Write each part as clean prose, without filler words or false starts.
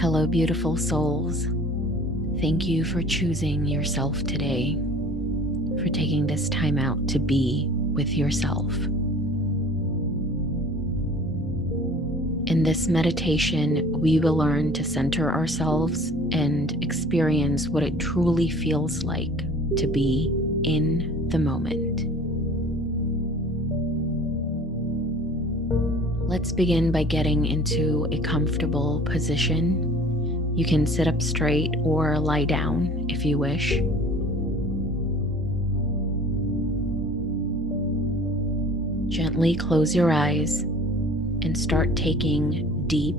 Hello, beautiful souls. Thank you for choosing yourself today, for taking this time out to be with yourself. In this meditation, we will learn to center ourselves and experience what it truly feels like to be in the moment. Let's begin by getting into a comfortable position. You can sit up straight or lie down if you wish. Gently close your eyes and start taking deep,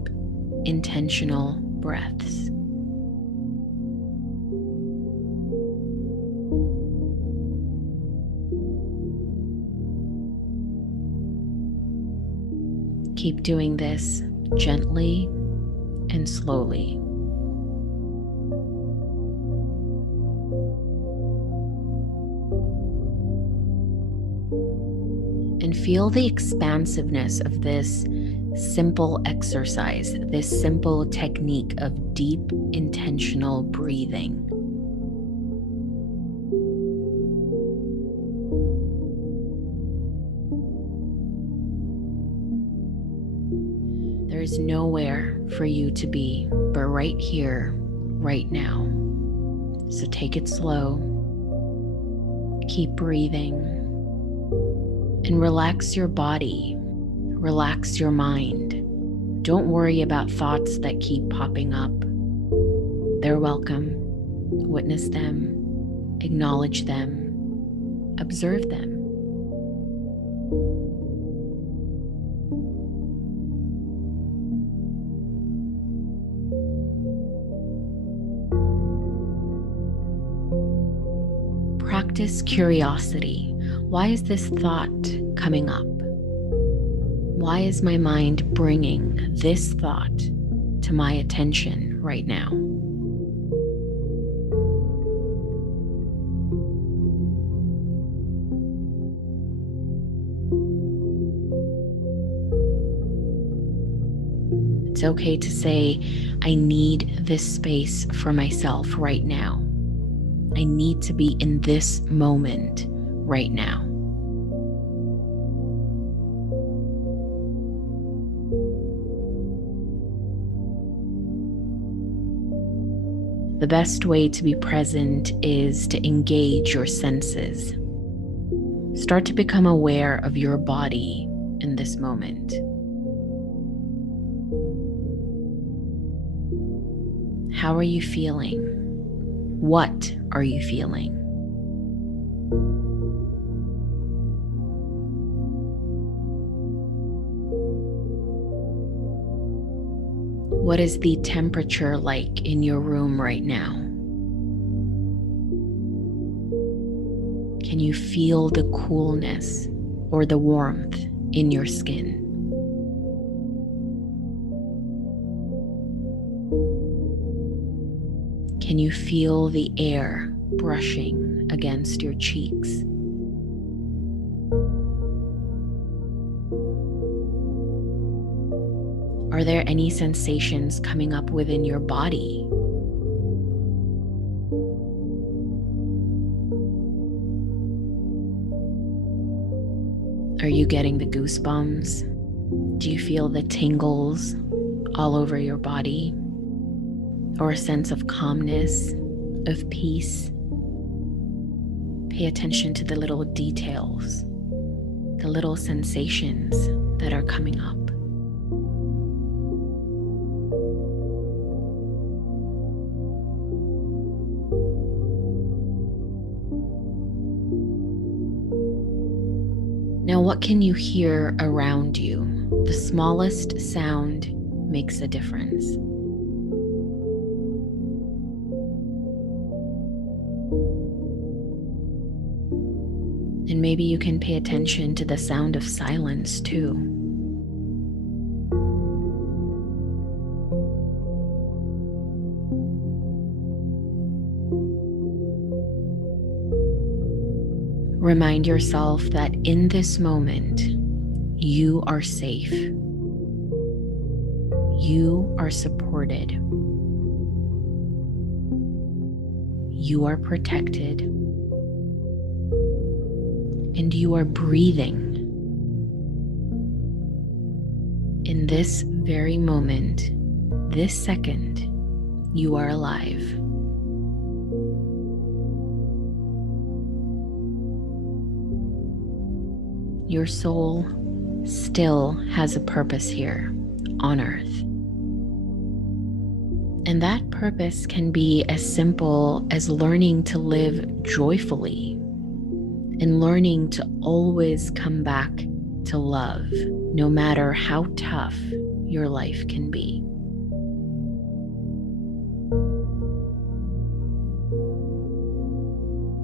intentional breaths. Keep doing this gently and slowly. And feel the expansiveness of this simple exercise, this simple technique of deep, intentional breathing. There is nowhere for you to be but right here, right now. So take it slow. Keep breathing. And relax your body. Relax your mind. Don't worry about thoughts that keep popping up. They're welcome. Witness them. Acknowledge them. Observe them. Practice curiosity. Why is this thought coming up? Why is my mind bringing this thought to my attention right now? It's okay to say, I need this space for myself right now. I need to be in this moment right now. The best way to be present is to engage your senses. Start to become aware of your body in this moment. How are you feeling? What are you feeling? What is the temperature like in your room right now? Can you feel the coolness or the warmth in your skin? Can you feel the air brushing against your cheeks? Are there any sensations coming up within your body? Are you getting the goosebumps? Do you feel the tingles all over your body? Or a sense of calmness, of peace? Pay attention to the little details, the little sensations that are coming up. Now, what can you hear around you? The smallest sound makes a difference. And maybe you can pay attention to the sound of silence too. Remind yourself that in this moment, you are safe. You are supported. you are protected, and you are breathing. In this very moment, this second, you are alive. Your soul still has a purpose here on earth. And that purpose can be as simple as learning to live joyfully and learning to always come back to love, no matter how tough your life can be.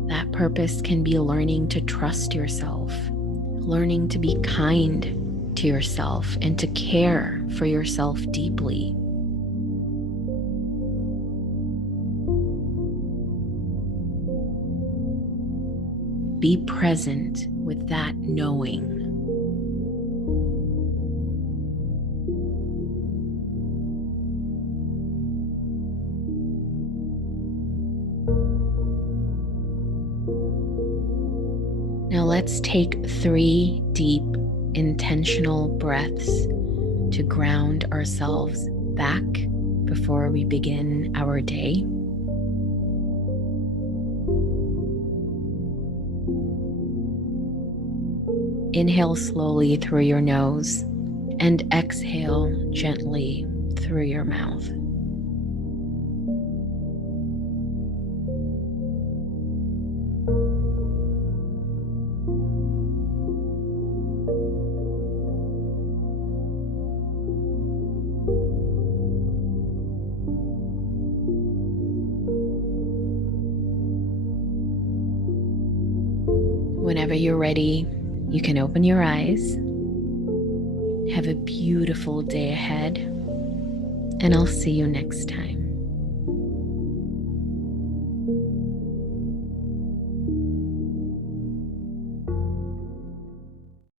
That purpose can be learning to trust yourself, learning to be kind to yourself and to care for yourself deeply. Be present with that knowing. Now let's take 3 deep, intentional breaths to ground ourselves back before we begin our day. Inhale slowly through your nose and exhale gently through your mouth. Whenever you're ready, you can open your eyes. Have a beautiful day ahead, and I'll see you next time.